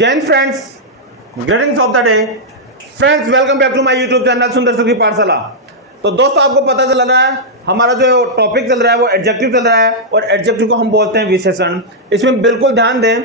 जय हिंद friends, greetings of the day friends, welcome back to my YouTube channel Sundar Sukhi पाठशाला। तो दोस्तों आपको पता चल रहा है हमारा जो टॉपिक चल रहा है वो एडजेक्टिव चल रहा है और एडजेक्टिव को हम बोलते हैं विशेषण। इसमें बिल्कुल ध्यान दें,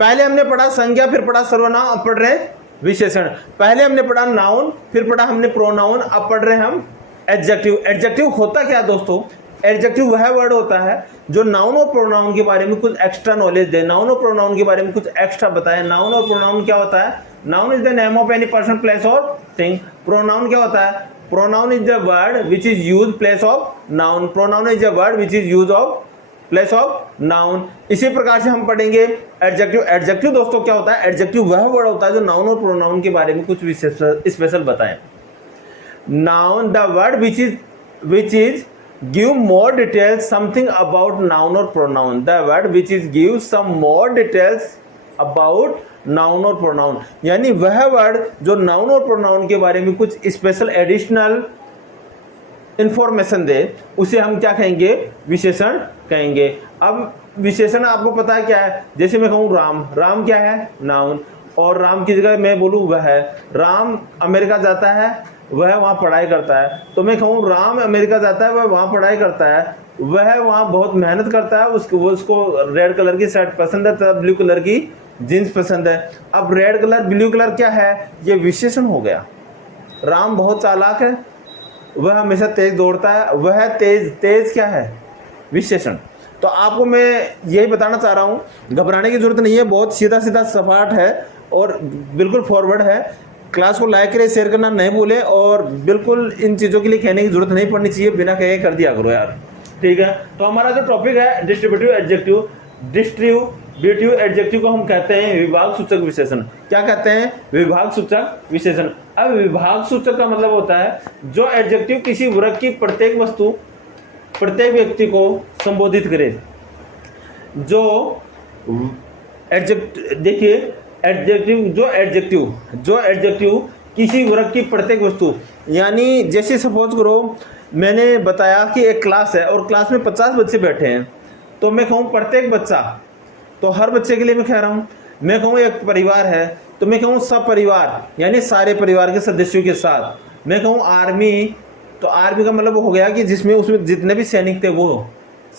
पहले हमने पढ़ा संज्ञा, फिर पढ़ा सर्वनाम, अब पढ़ रहे विशेषण। पहले हमने पढ़ा नाउन, फिर पढ़ा हमने प्रोनाउन, अब पढ़ रहे हम एडजेक्टिव। एडजेक्टिव होता क्या दोस्तों? एडजेक्टिव वह वर्ड होता है जो नाउन और प्रोनाउन के बारे में कुछ एक्स्ट्रा नॉलेज दे, नाउन और प्रोनाउन के बारे में कुछ एक्स्ट्रा बताए। नाउन और प्रोनाउन क्या होता है? Noun is the name of any person, place और थिंग। प्रोनाउन क्या होता है? Pronoun is the word which is use place of noun. Pronoun is the word which is use of place of noun. इसी प्रकार से हम पढ़ेंगे adjective. Adjective दोस्तों क्या होता है? एडजेक्टिव वह वर्ड होता है जो नाउन और प्रोनाउन के बारे में कुछ विशेष स्पेशल बताए। Noun the word which is give more details something about noun or pronoun. The word which is give some more details about noun or pronoun, यानी वह वर्ड जो नाउन और प्रोनाउन के बारे में कुछ स्पेशल एडिशनल इंफॉर्मेशन दे, उसे हम क्या कहेंगे? विशेषण कहेंगे। अब विशेषण आपको पता है क्या है? जैसे मैं कहूँ राम, राम क्या है? नाउन। और राम की जगह मैं बोलूँ वह है। राम अमेरिका जाता है, वह वहाँ पढ़ाई करता है। तो मैं कहूँ राम अमेरिका जाता है, वह वहाँ पढ़ाई करता है, वह वहाँ बहुत मेहनत करता है, उसको रेड कलर की शर्ट पसंद है तथा ब्लू कलर की जीन्स पसंद है। अब रेड कलर ब्लू कलर क्या है? ये विशेषण हो गया। राम बहुत चालाक है, वह हमेशा तेज दौड़ता है, वह तेज क्या है? विशेषण। तो आपको मैं यही बताना चाह रहा हूँ, घबराने की जरूरत नहीं है, बहुत सीधा सीधा सपाट है और बिल्कुल फॉरवर्ड है। क्लास को लाइक करें, शेयर करना नहीं भूलें और बिल्कुल इन चीज़ों के लिए कहने की जरूरत नहीं पड़नी चाहिए, बिना कहे कर दिया करो यार, ठीक है। तो हमारा जो टॉपिक है डिस्ट्रीब्यूटिव एडजेक्टिव। डिस्ट्रीब्यूटिव एडजेक्टिव को हम कहते हैं विभाग सूचक विशेषण। क्या कहते हैं? विभाग सूचक विशेषण। अब विभाग सूचक का मतलब होता है जो एडजेक्टिव किसी वर्ग की प्रत्येक वस्तु, प्रत्येक व्यक्ति को संबोधित करे। जो देखिए जो एडजेक्टिव किसी वर्ग की प्रत्येक वस्तु, यानी जैसे सपोज करो मैंने बताया कि एक क्लास है और क्लास में 50 बच्चे बैठे हैं, तो मैं कहूँ प्रत्येक बच्चा, तो हर बच्चे के लिए मैं कह रहा हूँ। मैं कहूँ एक परिवार है, तो मैं कहूँ सब परिवार, यानी सारे परिवार के सदस्यों के साथ। मैं कहूँ आर्मी, तो आर्मी का मतलब हो गया कि जिसमें उसमें जितने भी सैनिक थे वो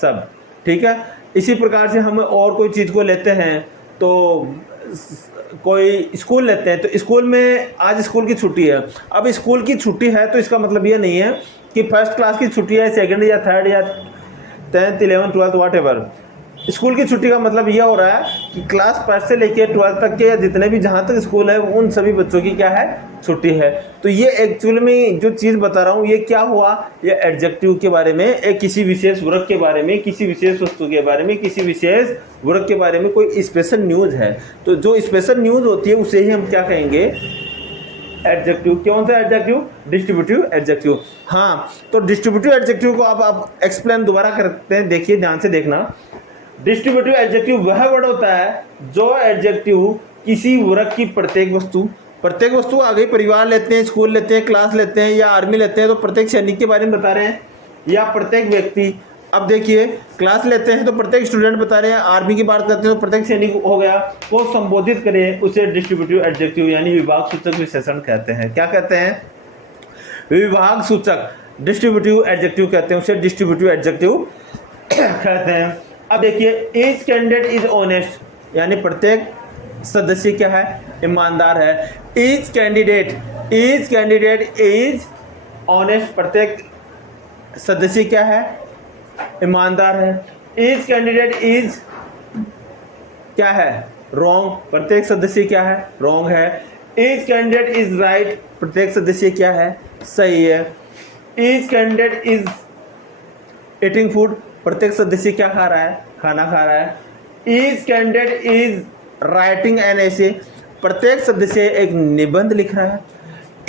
सब, ठीक है। इसी प्रकार से हम और कोई चीज़ को लेते हैं, तो कोई स्कूल लेते हैं, तो स्कूल में आज स्कूल की छुट्टी है। अब स्कूल की छुट्टी है तो इसका मतलब ये नहीं है कि फर्स्ट क्लास की छुट्टी है, सेकंड या थर्ड या 10th 11th 12th what ever. School की छुट्टी का मतलब यह हो रहा है कि क्लास फर्स्ट से लेकर 12th तक के या जितने भी जहाँ तक स्कूल है उन सभी बच्चों की क्या है? छुट्टी है। तो ये एक्चुअल में जो चीज़ बता रहा हूँ ये क्या हुआ? ये एडजेक्टिव के बारे में, एक किसी विशेष वर्ग के बारे में, किसी विशेष वस्तु के बारे में, किसी विशेष वर्ग के बारे में कोई स्पेशल न्यूज़ है। तो जो स्पेशल न्यूज़ होती है उसे ही हम क्या कहेंगे? एडजेक्टिव। कौन सा एडजेक्टिव? Distributive adjective. हाँ, तो डिस्ट्रीब्यूटिव एडजेक्टिव को आप एक्सप्लेन दोबारा करते हैं, देखिए ध्यान से देखना। डिस्ट्रीब्यूटिव एडजेक्टिव वह वर्ड होता है जो एडजेक्टिव किसी वर्ग की प्रत्येक वस्तु आ गई, परिवार लेते हैं, स्कूल लेते हैं, क्लास लेते हैं या आर्मी लेते हैं, तो प्रत्येक सैनिक के बारे में बता रहे हैं, या प्रत्येक व्यक्ति। अब देखिए क्लास लेते हैं तो प्रत्येक स्टूडेंट बता रहे हैं, आर्मी की बात करते हैं तो प्रत्येक सैनिक हो गया, वो संबोधित करें, उसे डिस्ट्रीब्यूटिव एडजेक्टिव यानी विभाग सूचक विशेषण कहते हैं। क्या कहते हैं? विभाग सूचक डिस्ट्रीब्यूटिव एडजेक्टिव कहते हैं, उसे डिस्ट्रीब्यूटिव एडजेक्टिव कहते हैं। अब देखिए ईच कैंडिडेट इज ऑनेस्ट, यानी प्रत्येक सदस्य क्या है? ईमानदार है। ईच कैंडिडेट इज ऑनेस्ट, प्रत्येक सदस्य क्या है? ईमानदार है। ईच कैंडिडेट इज क्या है? रॉन्ग, प्रत्येक सदस्य क्या है? रॉन्ग है। ईच कैंडिडेट इज राइट, प्रत्येक सदस्य क्या है? सही है। Each candidate is eating food, प्रत्येक सदस्य क्या खा रहा है? खाना खा रहा है। Each candidate is writing an essay, प्रत्येक सदस्य एक निबंध लिख रहा है।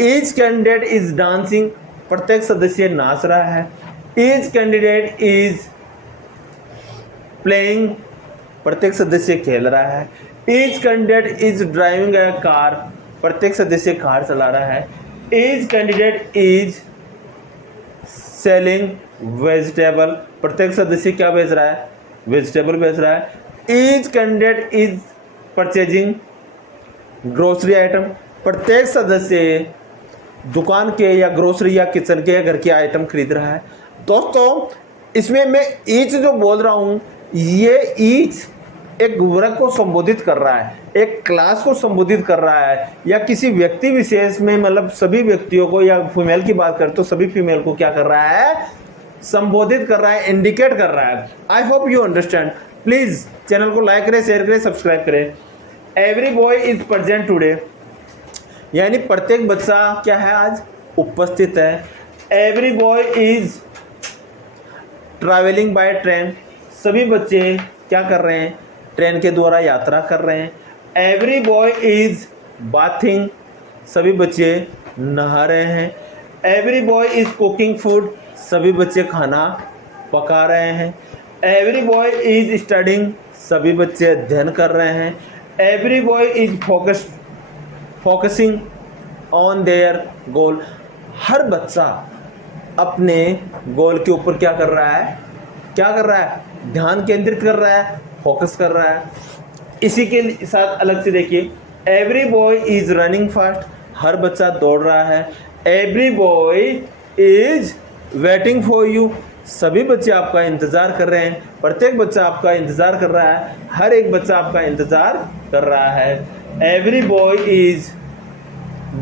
ईच कैंडिडेट इज डांसिंग, प्रत्येक सदस्य नाच रहा है। ईच कैंडिडेट इज प्लेइंग, प्रत्येक सदस्य खेल रहा है। Each candidate is driving a car, प्रत्येक सदस्य कार चला रहा है। Each candidate is selling vegetable, प्रत्येक सदस्य क्या बेच रहा है? वेजिटेबल बेच रहा है। Each candidate is purchasing grocery item, प्रत्येक सदस्य दुकान के या ग्रोसरी या किचन के या घर के आइटम खरीद रहा है। दोस्तों इसमें मैं ईच जो बोल रहा हूँ, ये ईच एक वर्ग को संबोधित कर रहा है, एक क्लास को संबोधित कर रहा है, या किसी व्यक्ति विशेष में, मतलब सभी व्यक्तियों को, या फीमेल की बात करें तो सभी फीमेल को क्या कर रहा है, संबोधित कर रहा है, इंडिकेट कर रहा है। I hope you understand. Please channel को लाइक करें, शेयर करें, सब्सक्राइब करें। Every boy is present today, यानी प्रत्येक बच्चा क्या है, आज उपस्थित है। Every boy is travelling by train, सभी बच्चे क्या कर रहे हैं, ट्रेन के द्वारा यात्रा कर रहे हैं। एवरी बॉय इज बाथिंग, सभी बच्चे नहा रहे हैं। Every boy is cooking food, सभी बच्चे खाना पका रहे हैं। एवरी बॉय इज स्टडिंग, सभी बच्चे अध्ययन कर रहे हैं। Every boy is focusing on their goal, हर बच्चा अपने गोल के ऊपर क्या कर रहा है, ध्यान केंद्रित कर रहा है, फोकस कर रहा है। इसी के साथ अलग से देखिए, every boy is running fast, हर बच्चा दौड़ रहा है। Every boy is waiting for you, सभी बच्चे आपका इंतजार कर रहे हैं, प्रत्येक बच्चा आपका इंतजार कर रहा है, हर एक बच्चा आपका इंतजार कर रहा है। Every boy is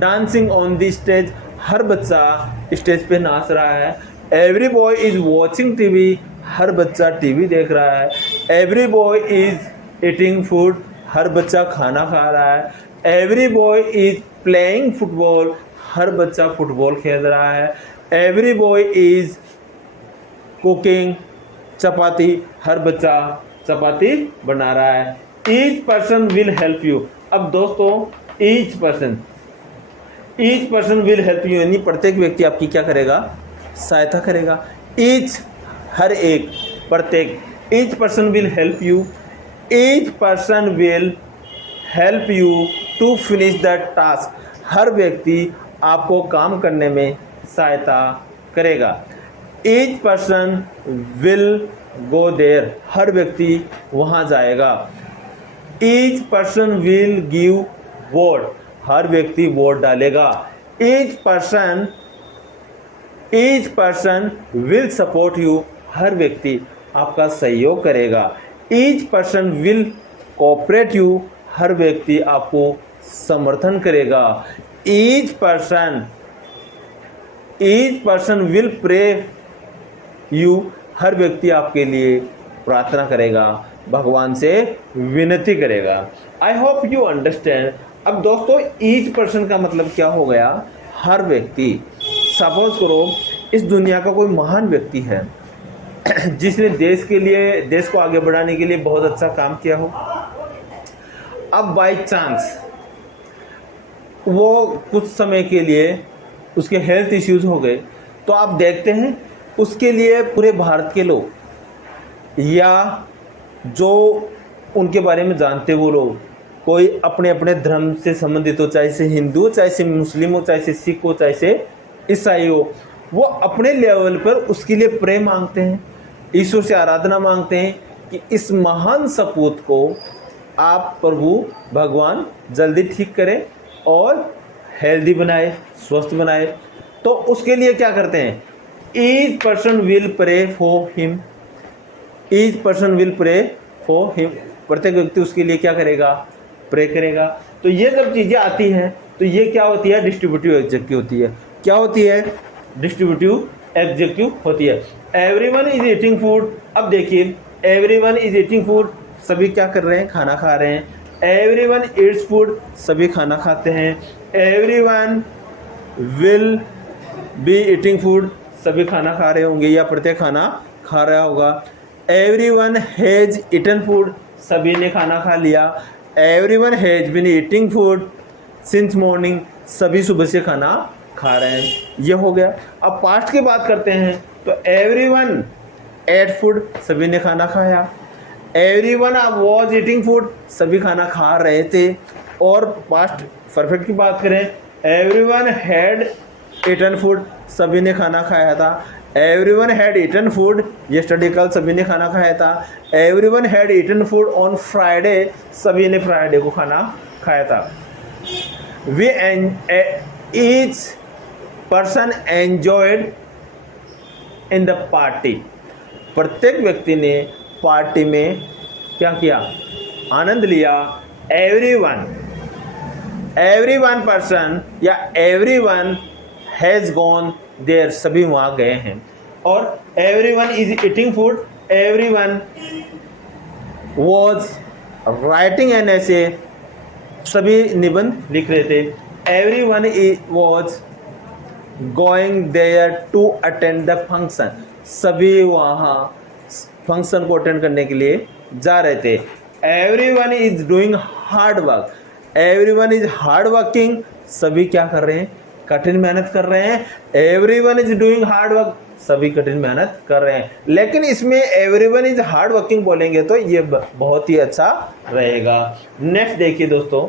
dancing on the stage, हर बच्चा स्टेज पे नाच रहा है। Every boy is watching TV, हर बच्चा टीवी देख रहा है। Every boy is eating food, हर बच्चा खाना खा रहा है। Every boy is playing football, हर बच्चा फुटबॉल खेल रहा है। Every boy is cooking chapati, हर बच्चा चपाती बना रहा है। Each person will help you, अब दोस्तों each person will help you, यानी प्रत्येक व्यक्ति आपकी क्या करेगा, सहायता करेगा। ईच हर एक, प्रत्येक। Each person will help you, each person will help you to finish the task, हर व्यक्ति आपको काम करने में सहायता करेगा। Each person will go there, हर व्यक्ति वहाँ जाएगा। Each person will give vote, हर व्यक्ति वोट डालेगा। Each person will support you, हर व्यक्ति आपका सहयोग करेगा। Each person will cooperate you, हर व्यक्ति आपको समर्थन करेगा। Each person will pray you, हर व्यक्ति आपके लिए प्रार्थना करेगा, भगवान से विनती करेगा। I hope you understand. अब दोस्तों ईच पर्सन का मतलब क्या हो गया, हर व्यक्ति। सपोज करो इस दुनिया का कोई महान व्यक्ति है जिसने देश को आगे बढ़ाने के लिए बहुत अच्छा काम किया हो। अब बाय चांस वो कुछ समय के लिए उसके हेल्थ इश्यूज हो गए, तो आप देखते हैं उसके लिए पूरे भारत के लोग या जो उनके बारे में जानते वो लोग, कोई अपने अपने धर्म से संबंधित हो, चाहे से हिंदू हो, चाहे से मुस्लिम हो, चाहे से सिख हो, चाहे से ईसाई हो, वो अपने लेवल पर उसके लिए प्रेम मांगते हैं, ईश्वर से आराधना मांगते हैं कि इस महान सपूत को आप प्रभु भगवान जल्दी ठीक करें और हेल्दी बनाए, स्वस्थ बनाए। तो उसके लिए क्या करते हैं, each person will pray for him, each person will pray for him, प्रत्येक व्यक्ति उसके लिए क्या करेगा, प्रे करेगा। तो ये जब चीज़ें आती हैं तो ये क्या होती है, डिस्ट्रीब्यूटिव एडजेक्टिव होती है। क्या होती है, डिस्ट्रीब्यूटिव एडजेक्टिव होती है। एवरीवन इज ईटिंग फूड, अब देखिए एवरीवन इज ईटिंग फूड, सभी क्या कर रहे हैं, खाना खा रहे हैं। एवरीवन ईट्स फूड, सभी खाना खाते हैं। Everyone will be eating food, सभी खाना खा रहे होंगे या प्रत्येक खाना खा रहा होगा। एवरीवन हैज ईटन फूड, सभी ने खाना खा लिया। Everyone has been eating food since morning, सभी सुबह से खाना खा रहे हैं। ये हो गया। अब पास्ट की बात करते हैं तो एवरीवन एट फूड, सभी ने खाना खाया। एवरीवन वॉज ईटिंग फूड, सभी खाना खा रहे थे। और पास्ट परफेक्ट की बात करें, एवरीवन हैड ईटन फूड, सभी ने खाना खाया था। Everyone had eaten food yesterday, कल सभी ने खाना खाया था। Everyone had eaten food on Friday, सभी ने फ्राइडे को खाना खाया था। We each person enjoyed in the party. प्रत्येक व्यक्ति ने पार्टी में क्या किया, आनंद लिया। एवरी वन पर्सन या every one has gone there, सभी वहाँ गए हैं। और every one is eating food, every one was writing an essay, सभी निबंध लिख रहे थे। Every one was going there to attend the function, सभी वहाँ फंक्शन को अटेंड करने के लिए जा रहे थे। Every one is doing hard work, every one is hard working, सभी क्या कर रहे हैं, कठिन मेहनत कर रहे हैं। Every one is doing hard work, सभी कठिन मेहनत कर रहे हैं। लेकिन इसमें every one is hard working बोलेंगे तो ये बहुत ही अच्छा रहेगा। नेक्स्ट देखिए दोस्तों,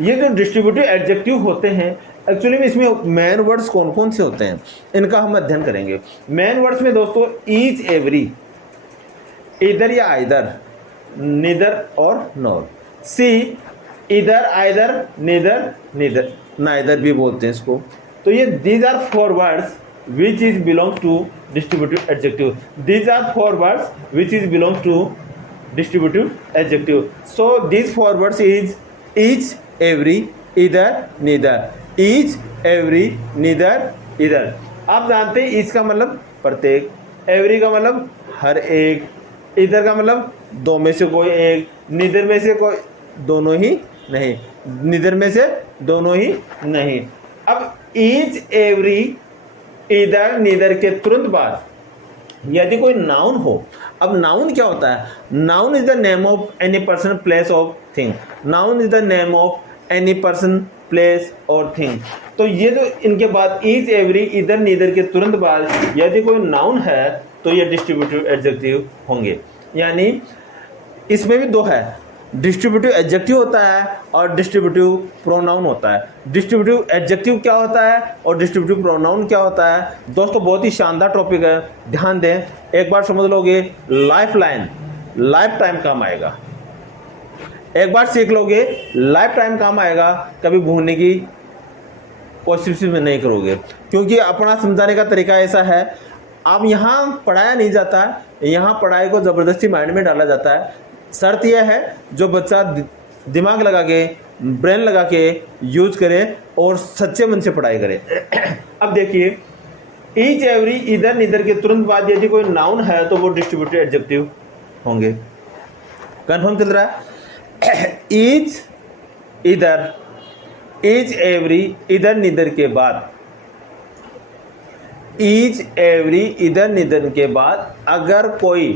ये जो डिस्ट्रीब्यूटिव एडजेक्टिव होते हैं, एक्चुअली में इसमें मेन वर्ड्स कौन कौन से होते हैं इनका हम अध्ययन करेंगे। मेन वर्ड्स में दोस्तों ईच, एवरी, इधर या आइदर, निदर और नॉर। सी, इधर, आइदर, निदर, निदर, नाइदर भी बोलते हैं इसको। तो ये these are 4 words which is belongs to distributive adjective. These are 4 words which is belongs to distributive adjective. So these 4 words is each, every, either, neither. Each, every, neither, either. आप जानते हैं each का मतलब प्रत्येक, every का मतलब हर एक, either का मतलब दो में से कोई एक, neither में से कोई दोनों ही नहीं, neither में से दोनों ही नहीं। अब each, every, इधर, नीदर के तुरंत बाद यदि कोई नाउन हो, अब नाउन क्या होता है, noun is the name of any person, place of thing. Noun is the name of any person, place और थिंग। तो ये जो इनके बाद ईच, एवरी, इधर, नीदर के तुरंत बाद यदि कोई नाउन है तो ये डिस्ट्रीब्यूटिव एडजेक्टिव होंगे। यानी इसमें भी दो है, डिस्ट्रीब्यूटिव एडजेक्टिव होता है और डिस्ट्रीब्यूटिव प्रोनाउन होता है। डिस्ट्रीब्यूटिव एडजेक्टिव क्या होता है और डिस्ट्रीब्यूटिव प्रोनाउन क्या होता है दोस्तों, बहुत ही शानदार टॉपिक है, ध्यान दें। एक बार समझ लोगे लाइफ लाइन, लाइफ टाइम काम आएगा। एक बार सीख लोगे लाइफ टाइम काम आएगा, कभी भूलने की कोशिश में नहीं करोगे, क्योंकि अपना समझाने का तरीका ऐसा है। अब यहाँ पढ़ाया नहीं जाता है, यहाँ पढ़ाई को ज़बरदस्ती माइंड में डाला जाता है। शर्त यह है जो बच्चा दिमाग लगा के, ब्रेन लगा के यूज करे और सच्चे मन से पढ़ाई करे। अब देखिए ईच, एवरी, इधर, नीदर के तुरंत बाद यदि कोई नाउन है तो वो डिस्ट्रीब्यूटिव एडजेक्टिव होंगे। कंफर्म चल रहा है। ईच, इधर, ईच, एवरी, इधर, नीदर के बाद, ईच, एवरी, इधर, नीदर के बाद अगर कोई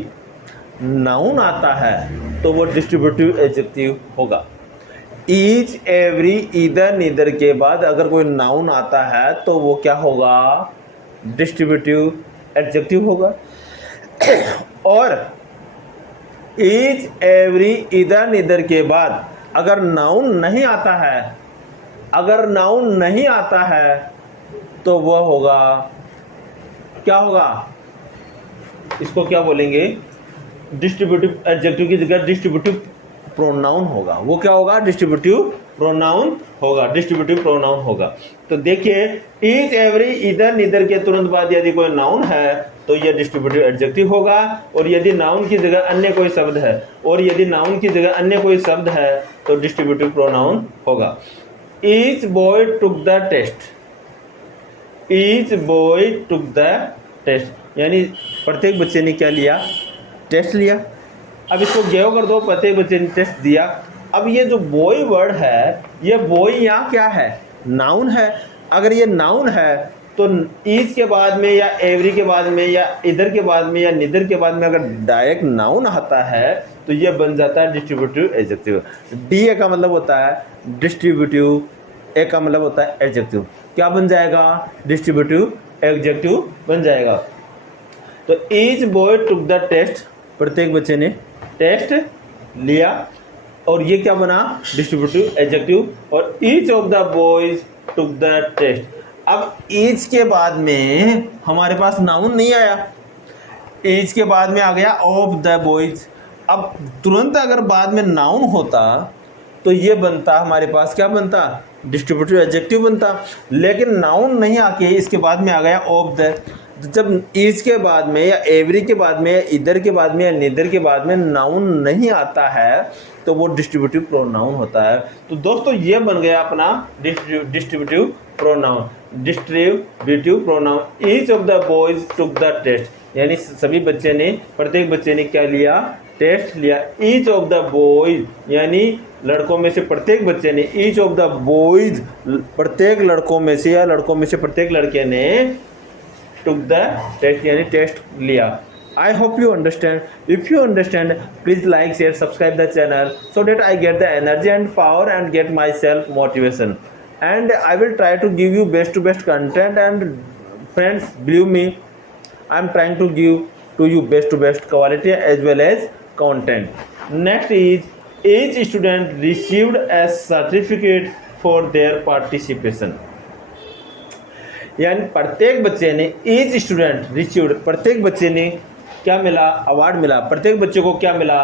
नाउन आता है तो वो डिस्ट्रीब्यूटिव एडजेक्टिव होगा। ईच, एवरी, इधर, नीदर के बाद अगर कोई नाउन आता है तो वो क्या होगा, डिस्ट्रीब्यूटिव एडजेक्टिव होगा। और ईच, एवरी, इधर, नीदर के बाद अगर नाउन नहीं आता है, अगर नाउन नहीं आता है तो वह होगा, क्या होगा, इसको क्या बोलेंगे, डिस्ट्रीब्यूटिव एडजेक्टिव की जगह डिस्ट्रीब्यूटिव प्रोनाउन होगा। वो क्या होगा, डिस्ट्रीब्यूटिव प्रोनाउन होगा, डिस्ट्रीब्यूटिव प्रोनाउन होगा। तो देखिए ईच, एवरी, इधर, नीदर के तुरंत बाद यदि कोई नाउन है तो यह डिस्ट्रीब्यूटिव एडजेक्टिव होगा। और यदि नाउन की जगह अन्य कोई शब्द है, और यदि नाउन की जगह अन्य कोई शब्द है तो डिस्ट्रीब्यूटिव प्रोनाउन होगा। Each boy took the test, each boy took the test, यानी प्रत्येक बच्चे ने क्या लिया, टेस्ट लिया। अब इसको गेव कर दो, प्रत्येक बच्चे ने टेस्ट दिया। अब ये जो बॉय वर्ड है, ये बॉय यहाँ क्या है, नाउन है। अगर ये नाउन है तो ईच के बाद में या एवरी के बाद में या इधर के बाद में या निदर के बाद में अगर डायरेक्ट नाउन आता है तो ये बन जाता है डिस्ट्रीब्यूटिव एडजेक्टिव। डी ए का मतलब होता है डिस्ट्रीब्यूटिव, ए का मतलब होता है एडजेक्टिव। क्या बन जाएगा, डिस्ट्रीब्यूटिव एडजेक्टिव बन जाएगा। तो each boy took the test, प्रत्येक बच्चे ने टेस्ट लिया, और ये क्या बना, डिस्ट्रीब्यूटिव एडजेक्टिव। और each of the boys took the test. अब ईच के बाद में हमारे पास नाउन नहीं आया, ईच के बाद में आ गया ऑफ द बॉयज। अब तुरंत अगर बाद में नाउन होता तो ये बनता हमारे पास क्या बनता, डिस्ट्रीब्यूटिव एडजेक्टिव बनता। लेकिन नाउन नहीं आके इसके बाद में आ गया ऑफ द। जब इज के बाद में या एवरी के बाद में या इधर के बाद में या निदर के बाद में नाउन नहीं आता है तो वो डिस्ट्रीब्यूटिव प्रोनाउन होता है। तो दोस्तों ये बन गया अपना distributive pronoun. Distributive pronoun, each of the boys took the test, यानी सभी बच्चे ने, प्रत्येक बच्चे ने क्या लिया, टेस्ट लिया। ईच ऑफ द बॉयज यानी लड़कों में से प्रत्येक बच्चे ने, ईच ऑफ द बॉयज प्रत्येक लड़कों में से या लड़कों में से प्रत्येक लड़के ने took the test यानी टेस्ट लिया। I hope you understand. If you understand, please like, share, subscribe the channel so that I get the energy and power and get myself motivation. And I will try to give you best to best content. And friends, believe me, I am trying to give to you best to best quality as well as content. Next is, each student received a certificate for their participation. यानी प्रत्येक बच्चे ने, each student received, प्रत्येक बच्चे ने क्या मिला, award मिला। प्रत्येक बच्चे को क्या मिला,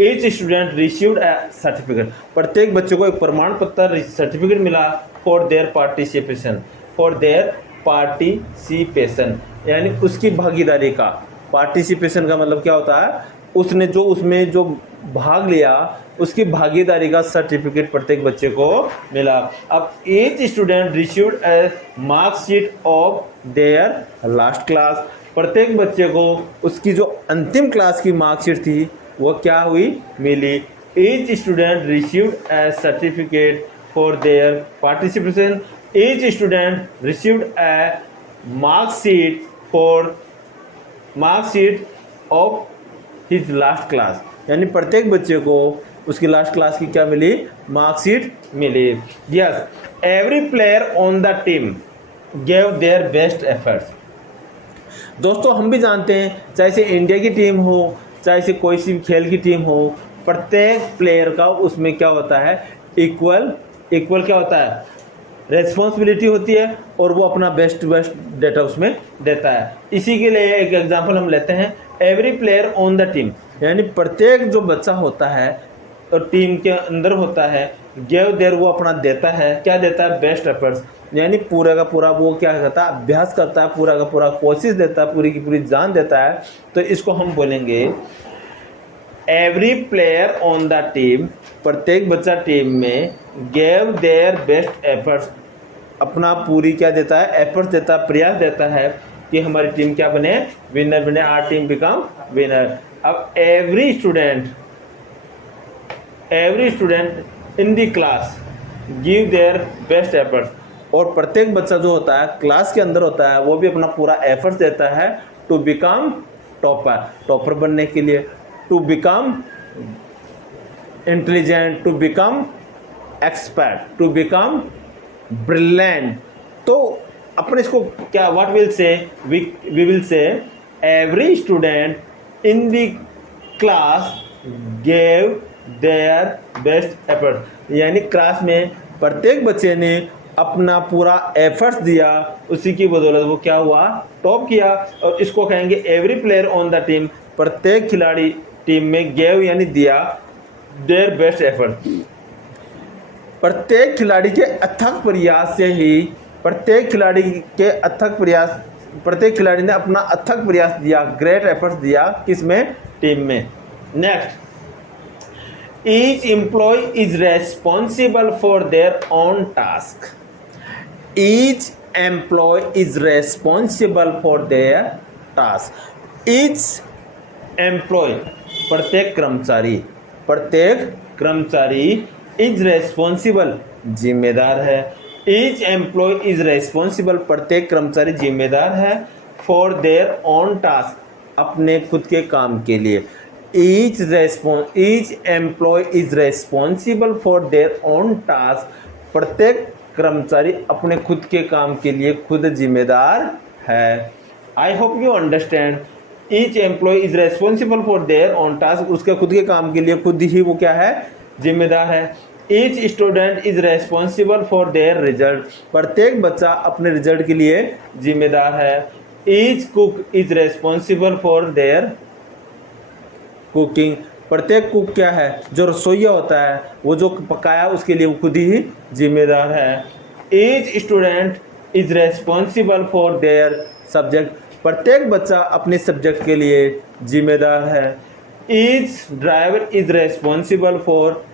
each student received a certificate, प्रत्येक बच्चे को एक प्रमाण पत्र सर्टिफिकेट मिला for their participation, for their participation यानी उसकी भागीदारी का। पार्टिसिपेशन का मतलब क्या होता है, उसने जो उसमें जो भाग लिया उसकी भागीदारी का सर्टिफिकेट प्रत्येक बच्चे को मिला। अब each student received a marksheet of their last class, प्रत्येक बच्चे को उसकी जो अंतिम क्लास की मार्कशीट थी वो क्या हुई, मिली। Each student received a certificate for their participation, each student received a marksheet of his last class, यानी प्रत्येक बच्चे को उसकी लास्ट क्लास की क्या मिली, मार्कशीट मिली। Yes, every player on the team gave their best efforts. दोस्तों हम भी जानते हैं, चाहे से इंडिया की टीम हो चाहे से कोई सी खेल की टीम हो, प्रत्येक प्लेयर का उसमें क्या होता है, इक्वल क्या होता है, रेस्पॉन्सिबिलिटी होती है और वो अपना बेस्ट डेटा उसमें देता है। इसी के लिए एक एग्जांपल हम लेते हैं, every player on the team, यानी प्रत्येक जो बच्चा होता है और टीम के अंदर होता है, गेव देयर वो अपना देता है, क्या देता है, बेस्ट एफर्ट्स, यानी पूरा का पूरा वो क्या करता है, अभ्यास करता है, पूरा का पूरा कोशिश देता है, पूरी की पूरी जान देता है। तो इसको हम बोलेंगे every player on the team, प्रत्येक बच्चा टीम में गेव देयर बेस्ट एफर्ट्स, अपना पूरी क्या देता है, एफर्ट्स देता है, प्रयास देता है कि हमारी टीम क्या बने, विनर बने, आवर टीम बिकम विनर। अब every student in the class give their best efforts, और प्रत्येक बच्चा जो होता है क्लास के अंदर होता है वो भी अपना पूरा एफर्ट्स देता है टू बिकम टॉपर बनने के लिए, to become intelligent, to become expert, to become brilliant. तो अपने इसको क्या, what will say, we will say every student in the class gave their best effort, यानी क्लास में प्रत्येक बच्चे ने अपना पूरा एफर्ट्स दिया, उसी की बदौलत वो क्या हुआ, टॉप किया। और इसको कहेंगे every player on the team, प्रत्येक खिलाड़ी टीम में गेव यानी दिया देयर बेस्ट एफर्ट, प्रत्येक खिलाड़ी के अथक प्रयास से ही, प्रत्येक खिलाड़ी ने अपना अथक प्रयास दिया, ग्रेट एफर्ट्स दिया, किसमें, टीम में। Next, each employ is responsible for their own task, each employ is responsible for their task, each employ प्रत्येक कर्मचारी इज रेस्पॉन्सिबल जिम्मेदार है, ईच एम्प्लॉय इज रेस्पॉन्सिबल प्रत्येक कर्मचारी जिम्मेदार है, फॉर देयर ओन टास्क अपने खुद के काम के लिए। Each employ is responsible for their own task, प्रत्येक कर्मचारी अपने खुद के काम के लिए खुद जिम्मेदार है। I hope you understand, each employ is responsible for their own task, उसके खुद के काम के लिए खुद ही वो क्या है, जिम्मेदार है। Each student is responsible for their result, प्रत्येक बच्चा अपने रिजल्ट के लिए जिम्मेदार है। Each cook is responsible for their cooking, प्रत्येक कुक क्या है, जो रसोइया होता है, वो जो पकाया उसके लिए वो खुद ही जिम्मेदार है। Each student is responsible for their subject, प्रत्येक बच्चा अपने सब्जेक्ट के लिए जिम्मेदार है। Each driver is responsible for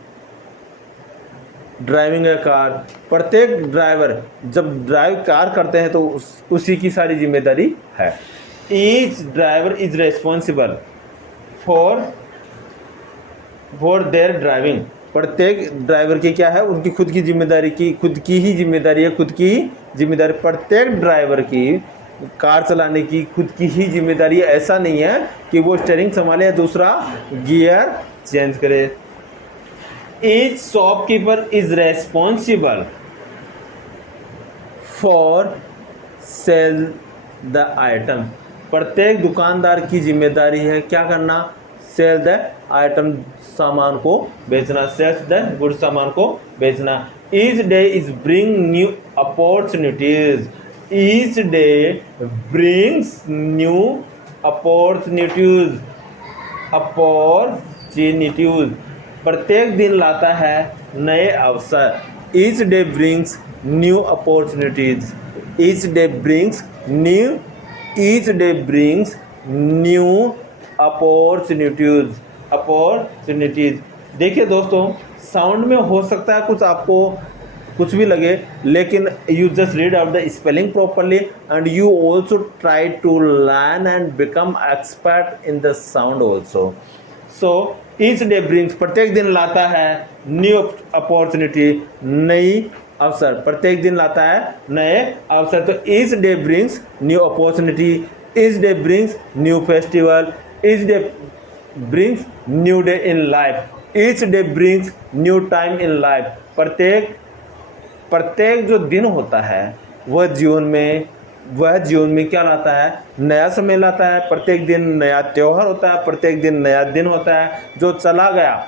driving A car, प्रत्येक ड्राइवर जब ड्राइव कार करते हैं तो उसी की सारी जिम्मेदारी है। Each driver is responsible for their driving, प्रत्येक ड्राइवर की क्या है, उनकी खुद की जिम्मेदारी की, खुद की ही जिम्मेदारी है, खुद की जिम्मेदारी। प्रत्येक ड्राइवर की कार चलाने की खुद की ही जिम्मेदारी है। ऐसा नहीं है कि वो स्टीयरिंग संभाले या दूसरा गियर चेंज करे। Each shopkeeper is responsible for sale the item, प्रत्येक दुकानदार की जिम्मेदारी है क्या करना, सेल द आइटम, सामान को बेचना, सेल्स द गुड, सामान को बेचना। Each day is bring new opportunities, each day brings new opportunities, प्रत्येक दिन लाता है नए अवसर। Each day brings new opportunities, each day brings new, each day brings new opportunities. देखिए दोस्तों, साउंड में हो सकता है कुछ आपको कुछ भी लगे, लेकिन you just read out the spelling properly and you also try to learn and become expert in the sound also. So each day brings, प्रत्येक दिन लाता है न्यू अपॉर्चुनिटी, नई अवसर, प्रत्येक दिन लाता है नए अवसर। तो each day brings new opportunity, each day brings new festival, each day brings new day in life, each day brings new time in life, प्रत्येक जो दिन होता है वह जीवन में क्या लाता है, नया समय लाता है। प्रत्येक दिन नया त्योहार होता है, प्रत्येक दिन नया दिन होता है। जो चला गया,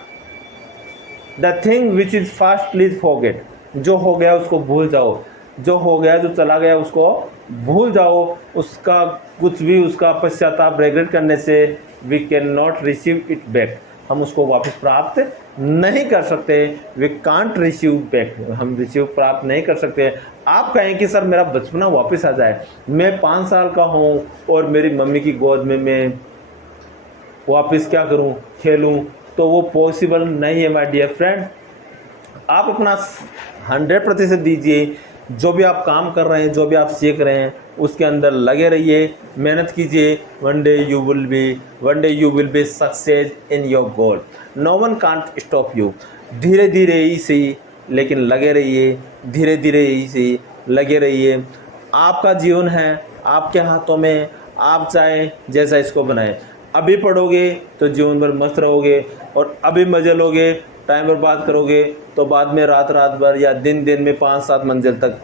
the thing which is fast please forget, जो हो गया उसको भूल जाओ, जो हो गया, जो चला गया उसको भूल जाओ। उसका कुछ भी, उसका पश्चाताप, रिग्रेट करने से we can not receive it back, हम उसको वापस प्राप्त नहीं कर सकते। वी कांट रिसीव बैक, हम रिसीव प्राप्त नहीं कर सकते। आप कहें कि सर मेरा बचपना वापस आ जाए, मैं 5 साल का हूँ और मेरी मम्मी की गोद में मैं वापस क्या करूँ, खेलूँ, तो वो पॉसिबल नहीं है माय डियर फ्रेंड। आप अपना 100% दीजिए, जो भी आप काम कर रहे हैं, जो भी आप सीख रहे हैं उसके अंदर लगे रहिए, मेहनत कीजिए। One day you will be success in your goal, no one can't stop you. धीरे धीरे ही सही, लेकिन लगे रहिए, धीरे धीरे ही सही, लगे रहिए। आपका जीवन है आपके हाथों में, आप चाहें जैसा इसको बनाएं। अभी पढ़ोगे तो जीवन भर मस्त रहोगे, और अभी मजे लोगे, टाइम बर्बाद करोगे तो बाद में रात भर या दिन में 5-7 मंजिल तक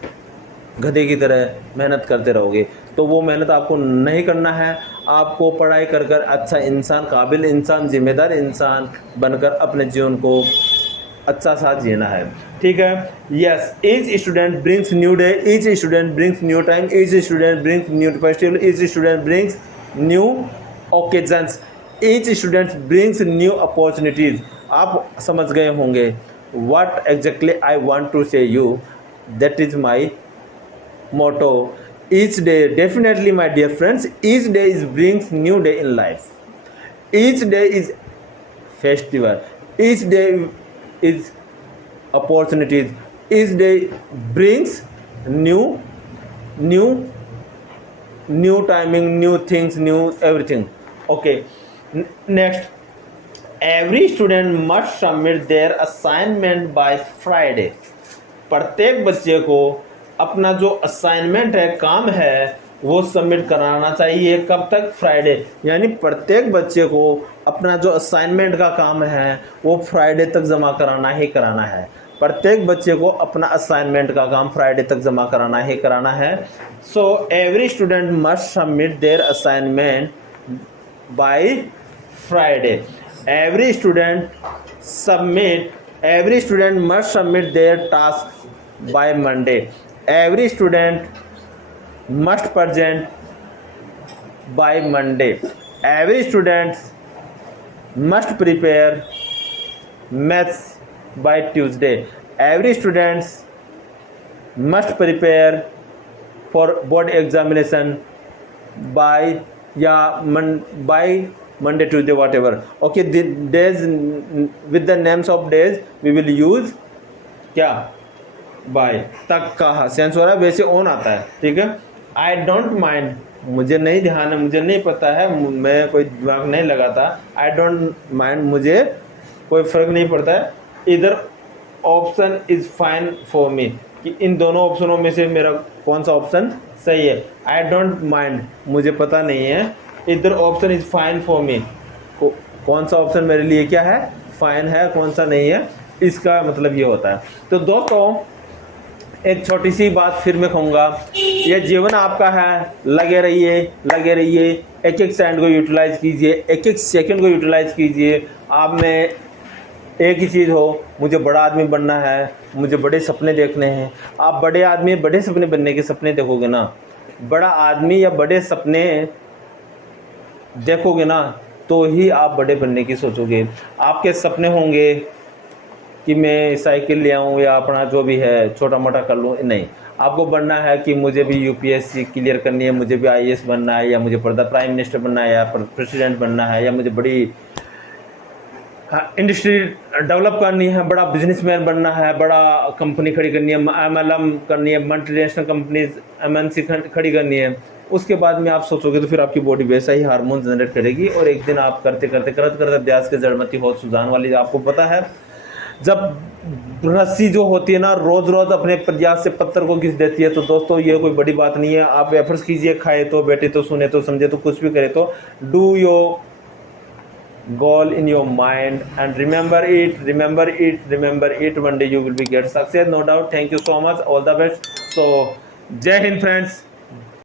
गधे की तरह मेहनत करते रहोगे। तो वो मेहनत आपको नहीं करना है। आपको पढ़ाई कर कर अच्छा इंसान, काबिल इंसान, जिम्मेदार इंसान बनकर अपने जीवन को अच्छा सा जीना है। ठीक है, yes. Each student brings new day, each student brings new time, each student brings new festival, each student brings new occasions, each student brings new opportunities. आप समझ गए होंगे what exactly I want to say you, that is my motto। each day, definitely my dear friends, each day is brings new day in life, each day is festival, each day is opportunities, each day brings new timing, new things, new everything। Okay, next, every student must submit their assignment by Friday। प्रत्येक बच्चे को अपना जो assignment है, काम है, वो submit कराना चाहिए। कब तक? फ्राइडे। यानी प्रत्येक बच्चे को अपना जो असाइनमेंट का काम है वो फ्राइडे तक जमा कराना ही कराना है। प्रत्येक बच्चे को अपना असाइनमेंट का काम फ्राइडे तक जमा कराना ही कराना है। So every student must submit there assignment by Friday. Every student must submit their task by Monday। Every student must present by Monday। Every student must prepare maths by Tuesday. Every students must prepare for board examination by by Monday, Tuesday, whatever. Okay, the days with the names of days we will use क्या bye तक का sense हो रहा है, वैसे on आता है, ठीक है। आई डोंट माइंड, मुझे नहीं ध्यान है, मुझे नहीं पता है, मैं कोई दिमाग नहीं लगाता। आई डोंट माइंड, मुझे कोई फर्क नहीं पड़ता है। इधर option is fine for me, कि इन दोनों ऑप्शनों में से मेरा कौन सा ऑप्शन सही है। आई डोंट माइंड, मुझे पता नहीं है। इधर option is fine for me, कौन सा ऑप्शन मेरे लिए क्या है, फाइन है, कौन सा नहीं है, इसका मतलब ये होता है। तो दोस्तों एक छोटी सी बात फिर मैं कहूँगा, ये जीवन आपका है, लगे रहिए लगे रहिए, एक एक सेकंड को यूटिलाइज कीजिए, एक एक सेकंड को यूटिलाइज कीजिए। आप में एक ही चीज़ हो, मुझे बड़ा आदमी बनना है, मुझे बड़े सपने देखने हैं। आप बड़े आदमी बड़े सपने बनने के सपने देखोगे ना, बड़ा आदमी या बड़े सपने देखोगे ना, तो ही आप बड़े बनने की सोचोगे। आपके सपने होंगे कि मैं साइकिल ले आऊँ या अपना जो भी है छोटा मोटा कर लूँ, नहीं। आपको बनना है कि मुझे भी यूपीएससी क्लियर करनी है, मुझे भी आईएएस बनना है, या मुझे प्राइम मिनिस्टर बनना है, या प्रेसिडेंट बनना है, या मुझे बड़ी इंडस्ट्री डेवलप करनी है, बड़ा बिजनेसमैन बनना है, बड़ा कंपनी खड़ी करनी है, MLM करनी है, मल्टीनेशनल कंपनीज MNC खड़ी करनी है। उसके बाद में आप सोचोगे तो फिर आपकी बॉडी वैसा ही हार्मोन जनरेट करेगी, और एक दिन आप करते करते अभ्यास के जड़मती हो सुजान वाली। आपको पता है जब रस्सी जो होती है ना रोज रोज अपने प्रयास से पत्थर को घिस देती है, तो दोस्तों ये कोई बड़ी बात नहीं है। आप एफर्ट्स कीजिए, खाए तो, बैठे तो, सुने तो, समझे तो, कुछ भी करे तो, do your goal in your mind and remember it, one day you will be get success, no doubt. Thank you so much, all the best. So jai hind friends.